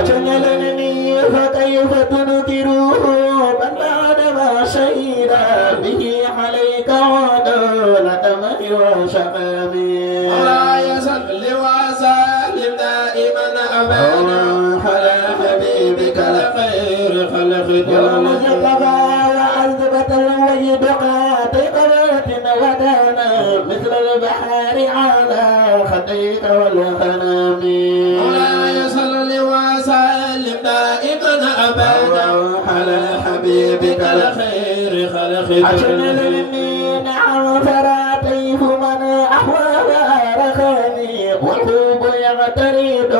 أجللني فكيف تنكره من بعدما شهد به عليك عدولة من وشقامي ولا يصل وسلم دائما أبدا على حبيبك الخير خلقك المجتبى وأثبت الوجد قاطقة ودانا مثل البحر على خديك والغنام ولا يصل وسلم دائما أبدا على حبيبك الخير خلقك أجللني نعم فراتيه من أحوال رخاني والحب يغترد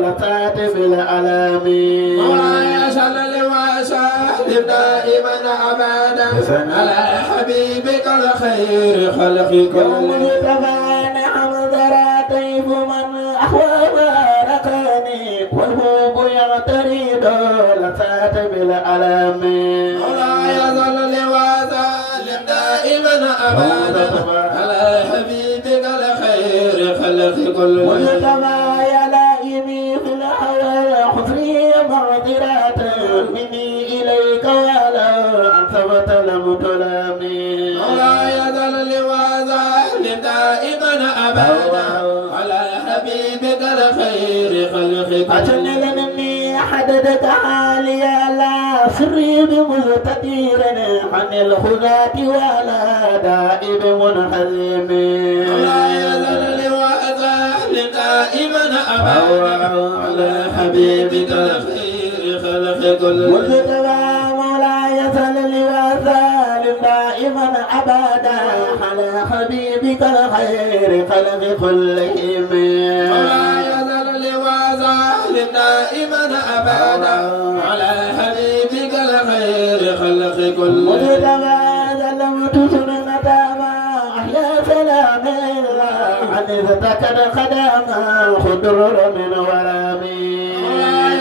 لطات بالألام ولا يصل وسلم دائما أبدا على حبيبك الخير خلقك المجتبى نعم فراتيه من أحوال رخاني والحب يغترد لطات بالألام ولا يصل وسلم دائما أبدا على حبيبك الخير خلقك المجتبى يا لائمي في الهوى حفري معذرات مني إليك ولا أنت لم تلامي ولا يزال وسلم دائما أبدا على حبيبك الخير خلقك أجللني حددك حالي لا سري بمستدير عن الخذات ولا دائب منحزم ولا يزال وسلم دائما أبدا على حبيبك الخير خلقك المجتبى مولاي صل وسلم دائما أبدا على حبيبك الخير خلق كلهم مولاي صل وسلم دائما أبدا على حبيبك الخير خلق كلهم مجتبى ظلمت سنة ما أحيا سلام الله عن ذاتك الخدام خضر من ورامي مولاي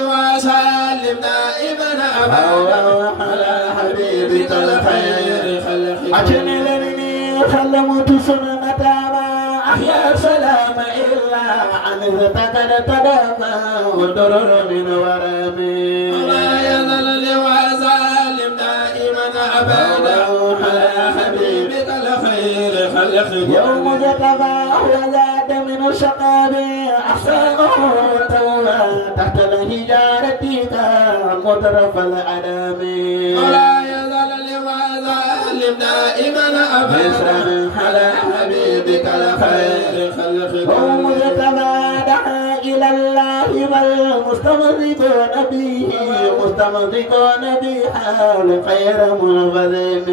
وسلم دائما أبدا على حبيبك الخير خلق أجللني سلمت سنة ما أحيا سلام إلا عن ذاتك القدم خضر من ورامي مولاي وسلم دائما أبدا على حبيبك الخير خلق يوم جتبى وزاد من الشقاب أحسانه توبا تحت الهجارة مطرف الأنام ولا يزال وسلم دائما أبدا على حبيبك الخير خلق يوم جتبى دعا إلى الله والمستمسكون به مستمسكون بحال خير منفذم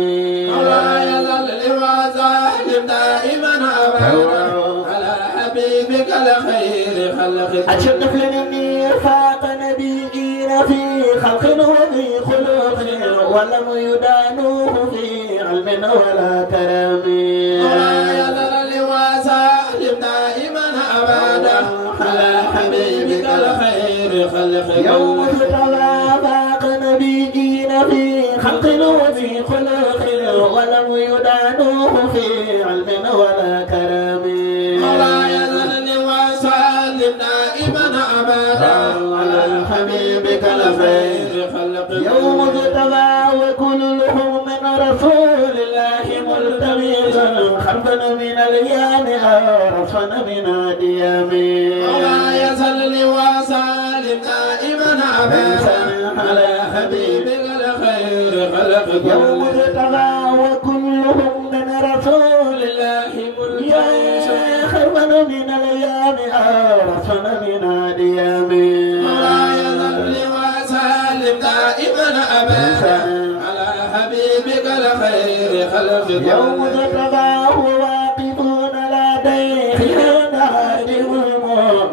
ولا يزال وسلم دائما أبدا على حبيبك الخير خلق أشد فلني فاق نبيين في خلق وفي خلق ولم يدانوه في علم ولا كرم ولا يزال وسلم دائما أبدا على حبيبك الخير خلق يوم فاق نبيين في خلق وفي خلق ولم يدانوه في علم ولا كرم ولا يزال وسلم دائما أبدا على حبيبك الخير خلق يوم اجتمع وكلهم من رسول الله ملتمسا خلفا من اليام أو رفا من الديام ولا يزال وسلم دائما أبدا على حبيبك الخير خلق يوم اجتمع وكلهم من رسول الله ملتمسا خلفا من اليام أو رفا من الديام ولا يزال وسلم دائما أبدا على حبيبك الخير خلق يوم تتباه واقفون لديه نادهم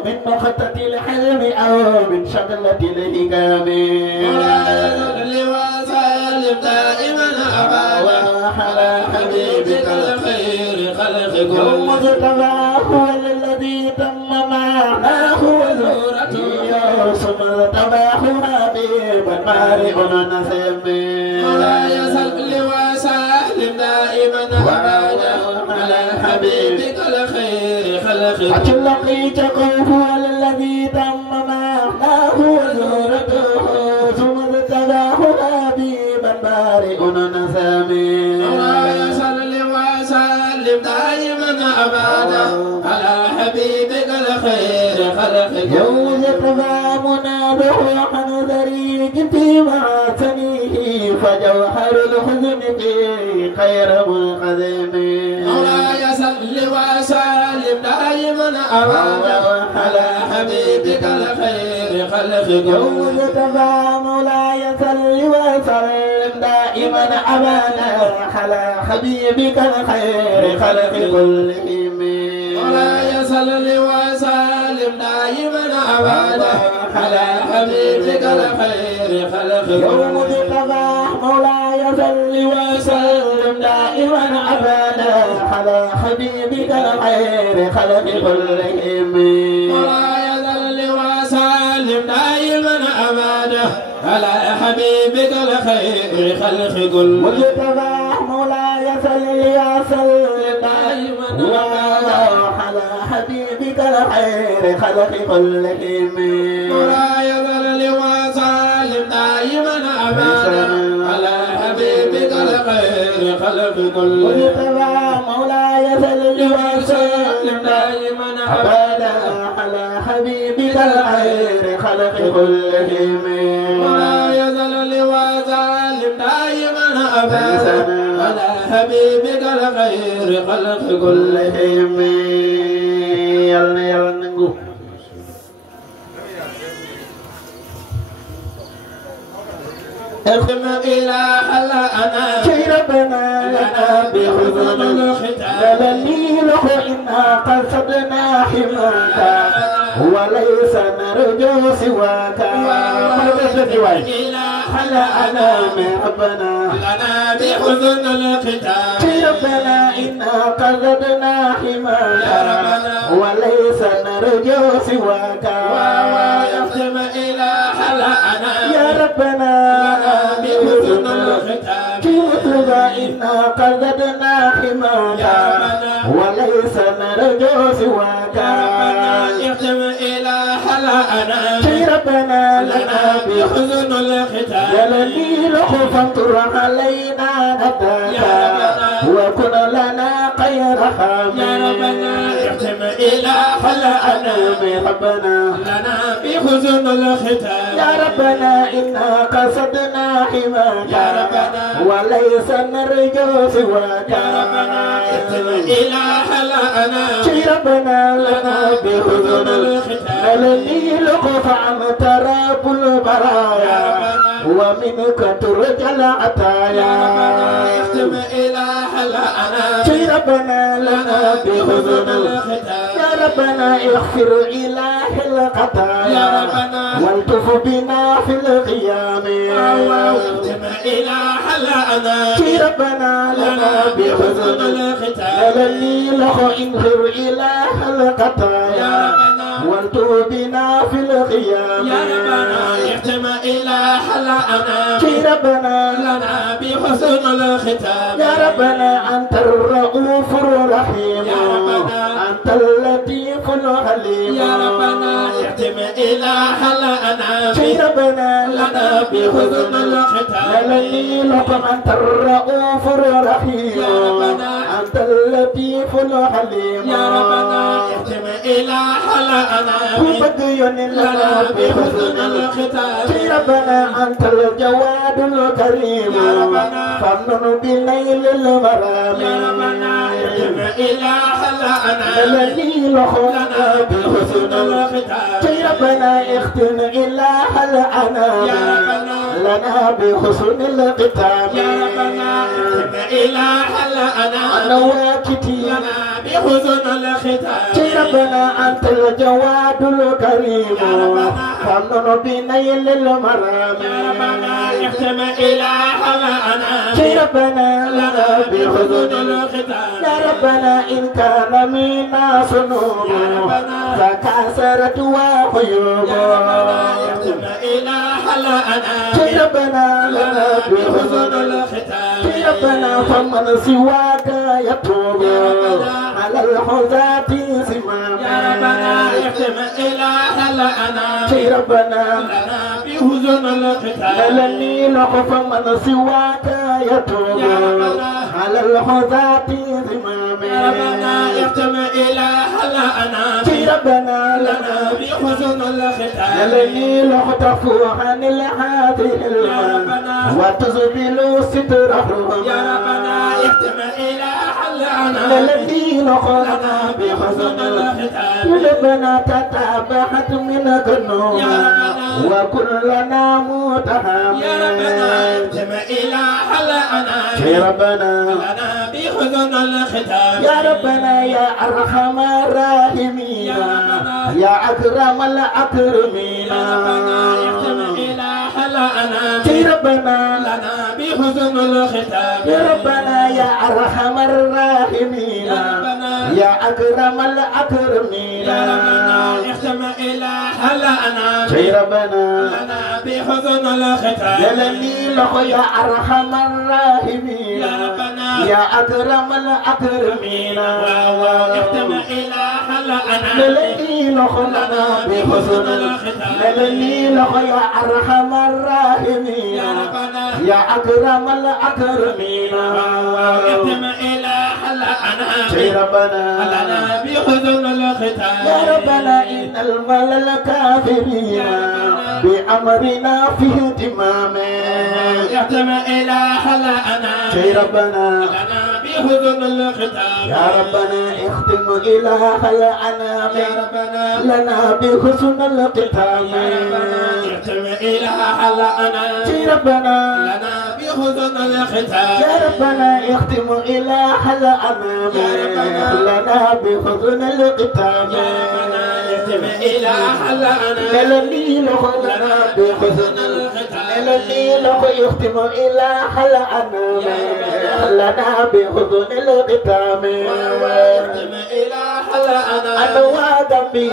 من مخطة الحلم أو من شغلة الهجام دائما أبدا على حبيبك الخير خلقكم يوم تتباه الذي تم معناه وزورته ثم تباه حبيبا مارئ نسيم ولا يسل وسلم دائما أبدا على حبيبك الخير خلقكم أتلقيتكم هو الذي تم معناه وزورته ثم تباه حبيبا مارئ نسيم ولا يسل وسلم دائما أبدا على حبيبك الخير خلقكم يوم يتبع مناده عن ذريق في معتنيه فجوهر الحزن فيه خير منقدم ولا يسل وسلم دائما أبدا على حبيبك الخير خلقكم يوم يتبع مولاي صل وسلم دائما أبدا على حبيبك الخير خلق كلهم ولا يسل وسلم دائما أبدا على حبيبك الخير خلق يوم يتبع مولاي صل وسلم دائما أبدا على حبيبك الخير خلق كلهم ولا يسل وسلم دائما أبدا على حبيبك الخير خلق كل مجتبى مولاي صل وسلم دائما أبدا على حبيبك الخير خلق كلهم مولاي صل وسلم دائما أبدا على حبيبك الخير خلق كل مجتبى مولاي صل وسلم دائما أبدا على حبيبك الخير خلق كلهم ولا يزال وسلم دائما أبدا على حبيبك الخير خلق كلهم يلا يلا نقول اختم إلى حلقنا كي ربنا لنا بحضن الختام لنيله إنا قد صدنا حماك وليس نرجو سواك إلى حلقنا من ربنا لنا بحضن الختام كي ربنا إنا قد صدنا حماك وليس نرجو سواك اختم إلى حلقنا يا ربنا بحسن الختام كيف إنا قصدنا حماك وليس نرجو سواك اختم إلى حلقنا كي ربنا لنا بحسن الختام يلني لخوف فانطر علينا نداك وكن لنا خير حامي يا ربنا اختم إلى حلقنا بربنا لنا بحسن الختام يا ربنا إنا قصدنا حماك يا ربنا وليس نرجو سواك يا ربنا اختم إلى حلقنا كي ربنا لنا بحسن الختام لني لقف عن تراب البرايا ومنك ترجى العطايا اختم إلى حلقنا كي ربنا لنا بحسن الختام يا ربنا اغفر إله الخطايا يا ربنا والطف بنا في القيام اختم إلى حلقنا كي ربنا لنا بحسن الختام لني له انظر إله الخطايا يا ربنا والطف بنا في القيام يا ربنا اختم إلى حلقنا كي ربنا لنا بحسن الختام يا ربنا أنت الرؤوف الرحيم يا ربنا أنت اللطيف الحليم يا ربنا اختم إلى حلقنا كي ربنا لنا بحسن الختام لني لكم أنت الرؤوف الرحيم يا ربنا أنت اللطيف الحليم يا ربنا اختم إلى حلقنا وبدين لنا بحسن الختام كي ربنا أنت الجواد الكريم يا ربنا فمن بليل المرام يا ربنا اختم إلى حلقنا الذي لخلنا بحسن الختام كي ربنا اختم إلى حلقنا يا ربنا لنا بحسن الختام يا ربنا إله لنا نواكتي لنا بحسن الختام ربنا أنت الجواد الكريم فمن بنيل المرام يا ربنا اختم إله لنا ربنا لنا بحسن الختام يا ربنا إن كان منا صنوب فكسرت وخيوب اختم إله لنا ربنا لنا بحسن الختام ربنا فمن سواك يتوب على الحزات سماما يا ربنا اختم إله لنا ربنا لنا بحسن الختام لني لخف من سواك يتوب على الحزات سماما يا ربنا اختم إله لنا ربنا لنا بحسن الختام لني لخطف عن الحاضر وتزبل ستره يا ربنا اختم إله لنا لني لخلنا بحسن الختام ربنا تتابعت من ذنوب وكلنا متهم يا ربنا اختم إله لنا ربنا لنا بحسن الختام يا ربنا يا أرحم الراحمين يا أكرم الأكرمين يا ربنا اختم إله لنا ربنا لنا بحسن الختام يا ربنا يا أرحم الراحمين يا أكرم الأكرمين يا ربنا اختم إله لنا ربنا لنا بحسن الختام لني لخ يا أرحم الراحمين يا ربنا يا أكرم الأكرمين اختم إله لنا لني لخ لنا بحسن لني لخ يا أرحم الراحمين يا ربنا يا أكرم الأكرمين اختم إله لنا ربنا لنا بحسن الختام يا ربنا إن المال الكافرين بأمرنا في اهتمام اختم إله لنا ربنا لنا بحسن الختام يا ربنا اختم إله الأنام يا ربنا لنا بحسن الختام يا ربنا اختم إله لنا ربنا لنا بحسن الختام يا ربنا اختم إله الأنام لنا بحسن الختام اختم إله لنا لني لنا بحسن لني يختم إله الأنام لنا بحسن الختام اختم إله لنا أنا وذنبي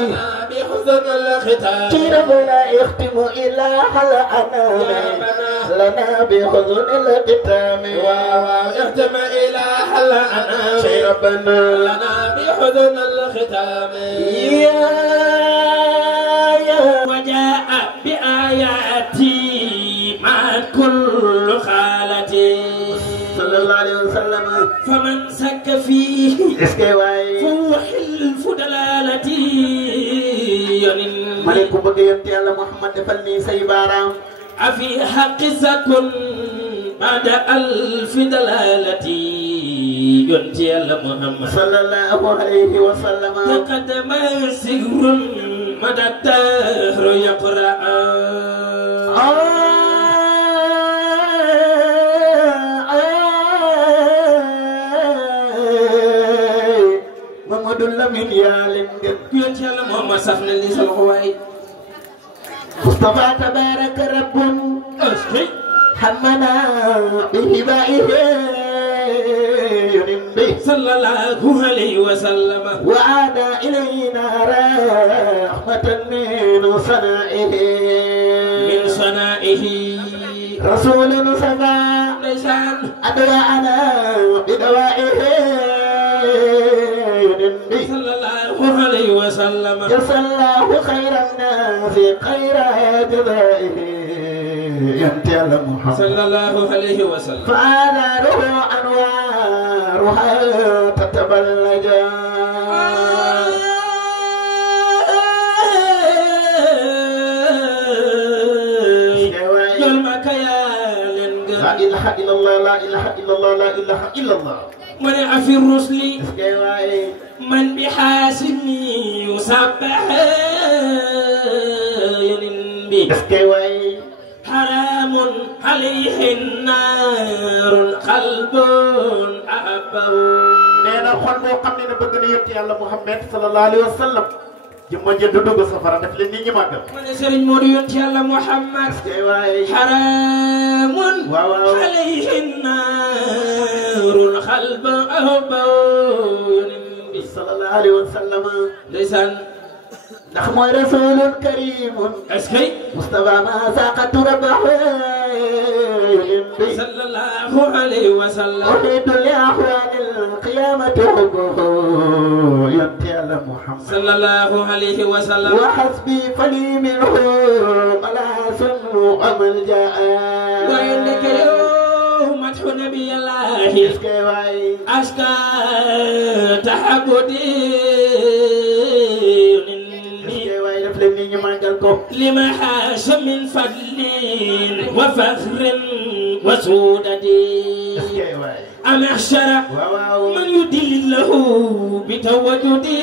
بحسن الختام ربنا اختم إله الأنام لنا بحسن الختام اختم إله لنا ربنا لنا بحسن الختام وجاء بآياتي مع كل خالتي صلى الله عليه وسلم فمن سك فيه اسكي واي فهو حلف دلالتي مالكم بقيت يا محمد فلني سيبارام أفي حق سكن بعد ألف دلالتي ينتي الله محمد صلى الله عليه وسلم تقدم سر مدى الدهر يقرأ محمد لمن يالم ينتي الله محمد سفن لي سلخواي مصطفى تبارك رب أشكي حمنا بهبائه صلى الله عليه وسلم وعاد إلينا رحمة من صنائه رسول سما أدواءنا بدوائه صلى الله عليه وسلم جزى الله خير الناس خير جزائه ينتهي محمد صلى الله عليه وسلم فآذاره أنوارها تتبلج لا إله إلا الله لا إله إلا الله لا إله إلا الله من في الرسل من بحاسمي يسبح ينبي حرام عليه النار قلب أحبه nee na xol boo xam ne bëgg na yonent Yàlla Muhammad sallallahu alayhi wa sallam jëmma ja du dugg safara def leen ni ñi màggal ma ne Sëriñ Moodu yonent Yàlla Muhammad حرام عليه النار قلب أحبه sallallahu alayhi wa sallam ndeysaan ndax mooy rasulun karimun est-ce que Mustafa ma saqatu rabbahu sallallahu alayhi wa sallam أريد لأحوال القيامة حبه ينتهي على محمد صلى الله عليه وسلم وحسبي فلي منه قلاص وأمل جاء وإنك يوم مدح نبي الله أشكى تحبدي لما حاش من فضل وفخر وسودتي أمحشر من يدل له بتوجدي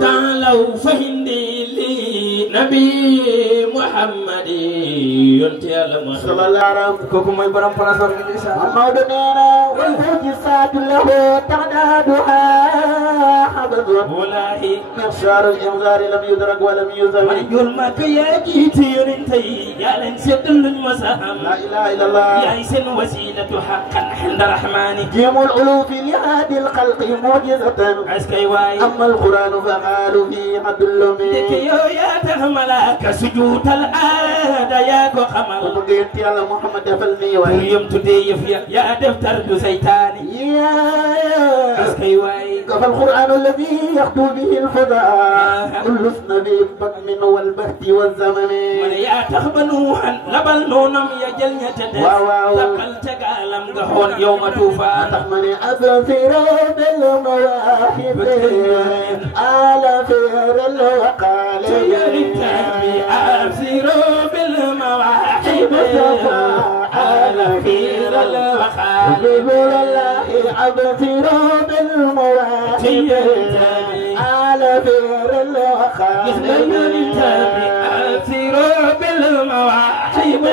تعالوا فهندي لي نبي محمد ينتهي على صلى الله عليه وسلم كوكو موي برام فرانسور محمد نينا والمعجزات له تعدادها حبذ والله مقشار الإنذار لم يدرك ولم يزل من يقول ما كياكي تيرنتي يا لنسد المساهم لا إله إلا الله يا إسن وسيلة حقا عند الرحمن جيم الألوف لهذه الخلق معجزة عسكي واي أما القرآن فقالوا في حد اللومي دكيو يا تهملاك سجود الآد يا كو خمال وبقيت يا محمد فلني واي يوم تدي يا دفتر دو سيطاني يا عسكي واي كفى القرآن الذي يخطو به الفضاء كل اسم بكم والبهت والزمن من يا تخبنوحا لبل نونم يا جلنة تدس تقل تقالم قحون يوم توفان تخمني أبصر بالمواهب آل فير الوقال أبصر بالمواهب آل فير الوقال بقول الله أبصر بالمواهب آل فير الوقال أبصر بالمواهب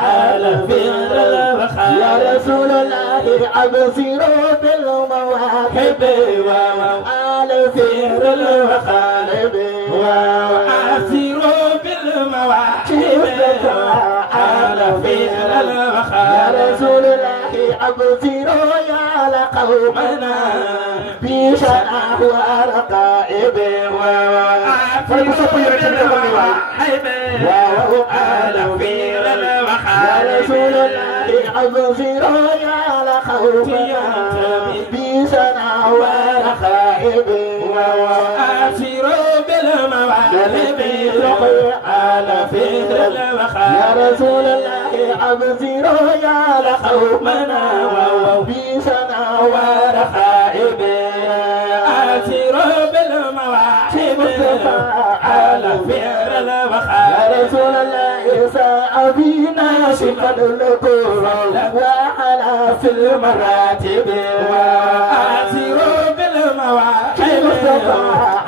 آل فير الوقال يا رسول الله أبصر بالمواهب آل فير الوقال أبصر بالمواهب آل فير الوقال يا رسول الله أبصر يا لقومنا بشناه ورقائب آل فير الوقال يا رسول الله أبصر يا لقومنا بشناه ورقائب أبصر بالمواهب آل فير الوقال يا رسول الله أبصر يا لقومنا بشنا ورقائب أبصر بالمواهب آل فير الوقال يا رسول الله ساء بنا شقد الكفر وحلا في المراتب أبصر بالمواهب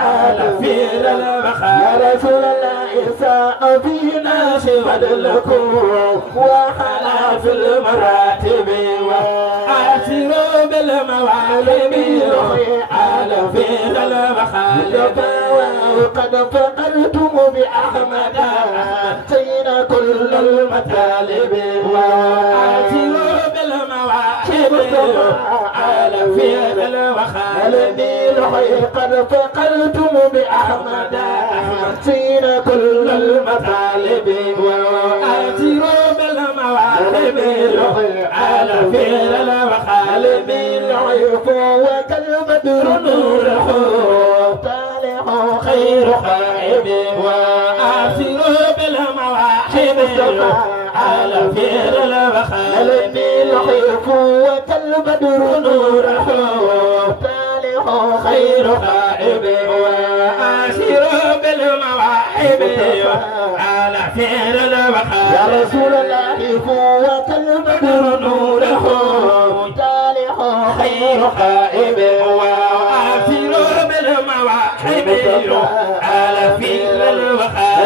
آل فير الوقال يا رسول الله ساء بنا شقد الكفر وحلا في المراتب أبصر بالمواهب آل فير الوقال وقد فقرتم بأحمد أتينا كل المطالب أبصر بالمواهب آل فير الوقال قد فقرتم بأحمد أتينا كل المطالب أبصر بالمواهب آل فير الوقال بالعيف وكالبدر نوره طالع خير خائب أبصر بالمواهب آل فير الوقال بالعيف وكالبدر نوره طالع خير خائب أبصر بالمواهب آل فير الوقال يا رسول الله قوة البدر نوره طالع خير خائب وأبصر بالمواهب آل فير الوقال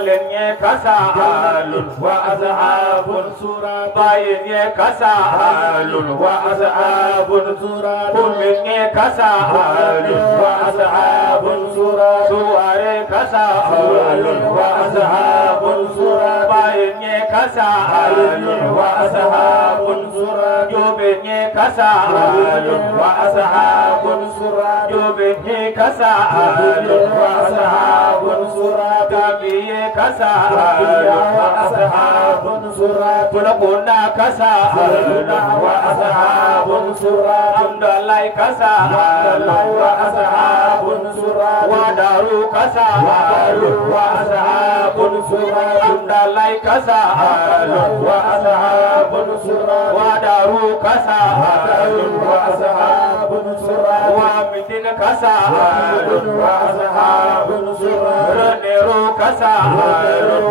مالين كسال وأصحاب سورة باين كسال وأصحاب سورة كل كسال وأصحاب سورة سوار كسال وأصحاب سورة باين كسال وأصحاب سورة جوبين كسال وأصحاب سورة جوبين كسال وأصحاب سورة تبي كسال وأصحاب سورة تلقونا كسال وأصحاب سورة عبد الله كسال وأصحاب سورة ودارو كسال وأصحاب سورة عبد الله كسال وأصحاب سورة ودارو كسال وأصحاب سورة ومدين كسال وأصحاب سورة رنيرو كسال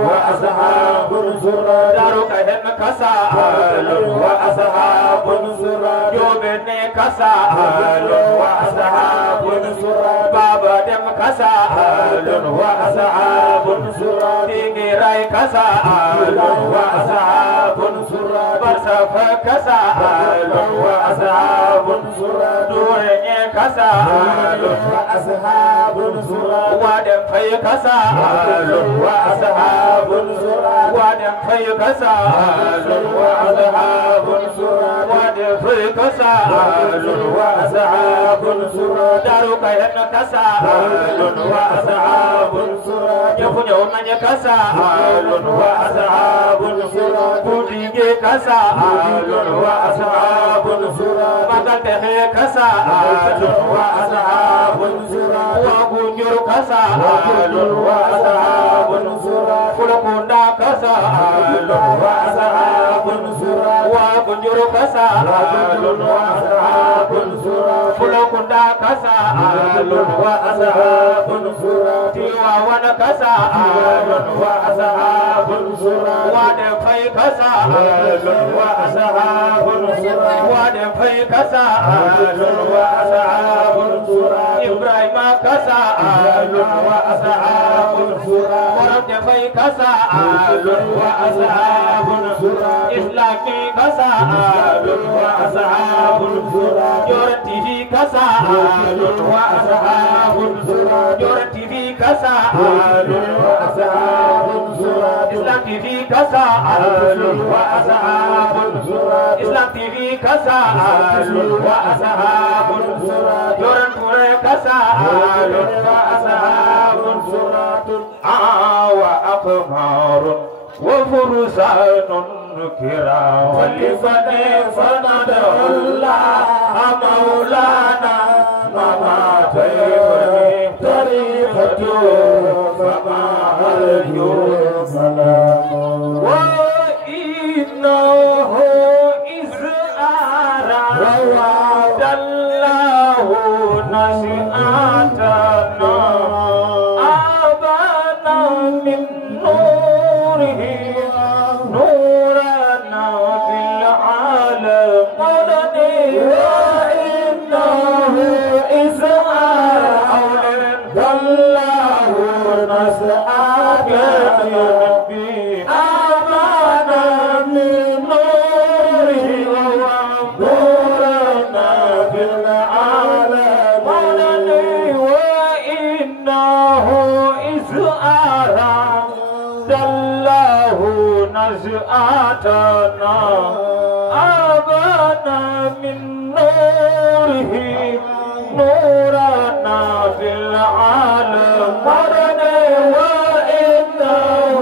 وأصحاب سورة دارو كهن كسال وأصحاب سورة جوبن كسال وأصحاب سورة بابا دم كسال وأصحاب سورة تيغيراي كسال وأصحاب سورة برسف كسال وأصحاب سورة دورني كسال وأصحاب سورة وادم في كسال وأصحاب سورة وادم في كسال وأصحاب سورة وادم في كسال وأصحاب سورة دارو كهن كسال وأصحاب سورة يفنون من كسال وأصحاب سورة كوديجي كسال وأصحاب سورة مكته كسال وأصحاب سورة وغنجر كسال وأصحاب سورة فلكوندا كسال وأصحاب سورة وغنجر كسال وأصحاب سورة فلكوندا كسال وأصحاب سورة تيوان كسال وأصحاب سورة ودفي كسال وأصحاب سورة ودفي كسال وأصحاب سورة إبراهيم كسال وأصحاب سورة ودفي كسال وأصحاب سورة إسلامي كسال وأصحاب سورة جورتي كسال وأصحاب سورة جورتي كسال وأصحاب سورة إسلام في كسال وأصحاب سورة إسلام في كسال وأصحاب سورة جورن كوري كسال وأصحاب سورة وأقمار وفرسان كرام ولفني فندع الله مولانا مما تيفني طريقته فما أرجو سلام وإنه إذ أراد الله نشأتنا أبانا من نوره نورنا في العالم وإنه إذ أراد الله نشأتنا أبانا من نوره نورنا في العالم وإنه إذ أراد الله نشأتنا أبانا من نوره نورنا في العالم وإنه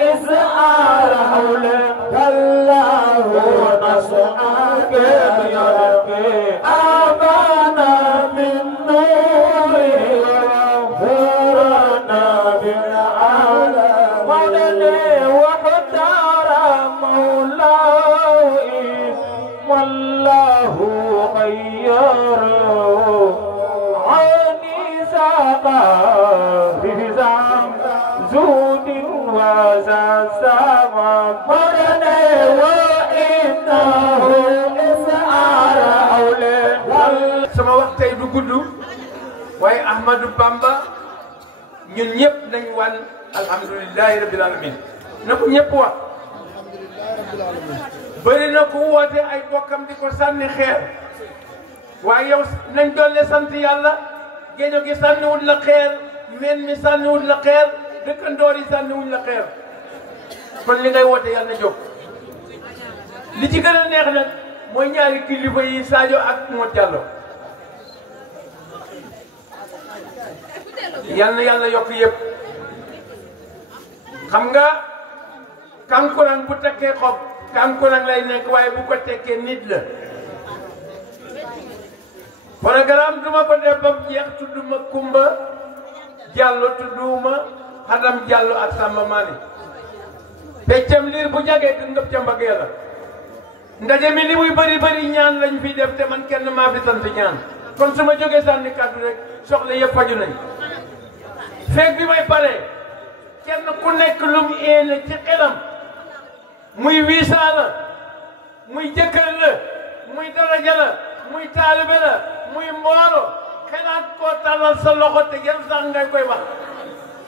إذ أراد الله نشأتنا أبانا من نوره نورنا في العالم وحدار مولاه والله غيره عني ساقا في زام زود وزازما مرني وإنه إسعار أولين sama wax tey du gudd waaye Ahmadou Bamba ñun ñëpp nañ wan alhamdulilahi rabbil alamin na ko ñëpp wax bëri na ko woote ay bokkam di ko sànni xeer waaye yow nañ doole sant yàlla géejo gi sànniwul la xeer meen mi sànniwul la xeer dëkkandoor yi sànniwuñ la xeer kon li ngay woote yàlla na jóg li ci gën a neex nag mooy ñaari kilifa yi Sadio ak Modou Diallo yal na yàlla yokk yëpp xam nga kankurang bu tekkee xob kankurang lay nekk waaye bu ko tekkee nit la programme duma ko def ba mu jeex tudduma Kumba Diallo tudduma Xadam Diallo ak Samba Mani peccam liir bu jagee du ngëp ca mbagee la ndaje mi li muy bëri bëri ñaan lañ fi def te man kenn maa fi sant ñaan kon su ma jógee sànni kàddu rek soxla yëpp faju nañ feeg bi may paree kenn ku nekk lu mu éene ci xelam muy wiisa la muy jëkkër la muy daraja la muy taalibe la muy mboolo xelaat koo tàllal sa loxo te yan sax ngay koy wax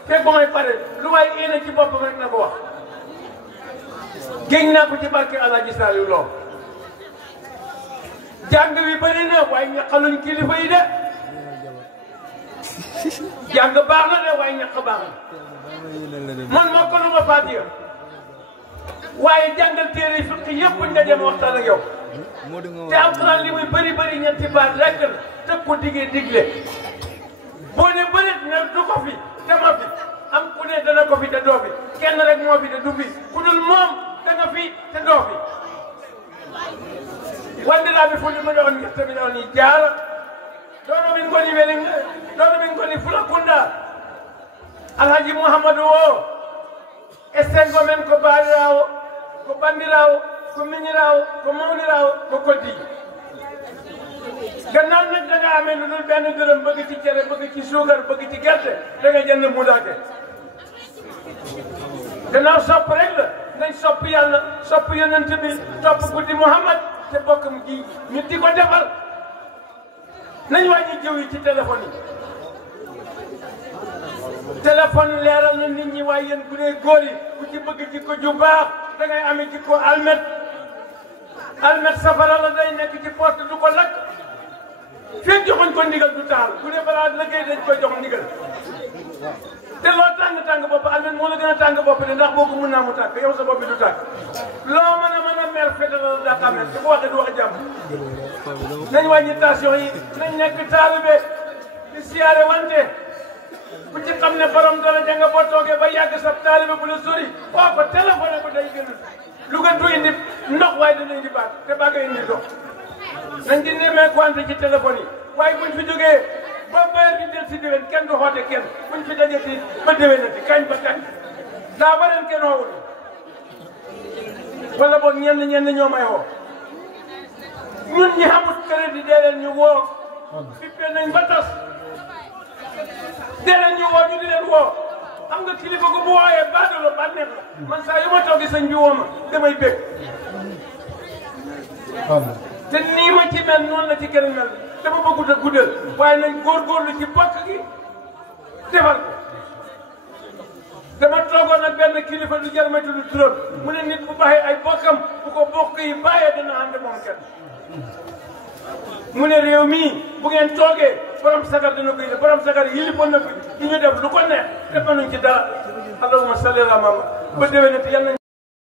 feeg ba may pare lu may éene ci boppam rek na ko wax géej naa ko ci barke Alaaji Saliou Lo jàng bi bëri na waaye ñaqaluñ kilifa yi de jàng baax na de waaye ñaq baax na man mokkaluma Faatiha waaye jàngal téere yi fiq yëpp buñ la dem waxtaan ak yow te alxuraan li muy bëri bëri ñetti baat rek la teg ko diggee digle boo ne bërit ne du ko fi dama fi am ku ne dana ko fi te doo fi kenn rek moo fi te du fi ku dul moom danga fi te doo fi wandiraɓe fulɓe ɗo on yettamin on i jaara ɗoɗo min goni weli ɗoɗo min goni Fulakunda Alhaji Mouhamadou o e sengo men ko baɗirawo ko bandirawo ko miñirawo ko mawnirawo ko koddi gannaaw nag da nga amee lu dul benn dërëm bëgg ci cere bëgg ci suukar bëgg ci gerte da nga jënd mudaake gannaaw sopp rek la nañ sopp yàlla sopp yonent bi topp guddi Muhammad te bokkam gi ñu di ko defal nañ wàññi jëw yi ci téléphone yi téléphone leeral na nit ñi waaye yéen bu dee góor yi ku ci bëgg jikko ju baax da ngay amee jikko almet safara la day nekk ci porte du ko lakk fekk joxuñ ko ndigal du taal bu dee balaa liggéey dañ koy jox ndigal te loo tàng bopp almet moo la gën a tàng bopp de ndax boo ko mun naa mu tàkk yow sa bopp bi du tàkk loo mën a mer fete la daa xamee su ko waxee du wax jàmm nañ wàññi tension yi nañ nekk taalibe di siyaare wante ku ci xam ne borom dara nga boo toogee ba yàgg sa taalibe bu la sori woo ko téléphoné ko day gën lu gën du indi ndox waaye dana indi baat te baa nga indi ndox nañ di nemee wante ci téléphone yi waaye buñ fi jógee ba bayar bi del si déwén kenn du xoote kenn buñ fi dajee ci ba déwénati kañ ba kañ daa ba leen kenn xoowul wala boog ñenn ñoo may woo ñun ñi xamul crédit dee leen ñu woo fippee nañ ba tas dee leen ñu woo ñu di leen woo xam nga kilifa ko bu wooyee baadalo bànneex la man saa yu ma toogee sëñ bi woo ma damay bég te nii ma ci mel noonu la ci keneen mel dama bëggut a guddal waaye nañ góorgóorlu ci bokk gi defal ko dama toogoon ak benn kilifa du jar ma tudd turam mu ne nit bu baaxee ay bokkam bu ko bokk yi bàyyee dana ànd moom kenn mu ne réew mii bu ngeen toogee borom sagar dina koy def borom sagar yilifoon na ko di ñu def lu ko neex def nañu ci dara allahumma salli ala Muhammad ba déwénati yal nañ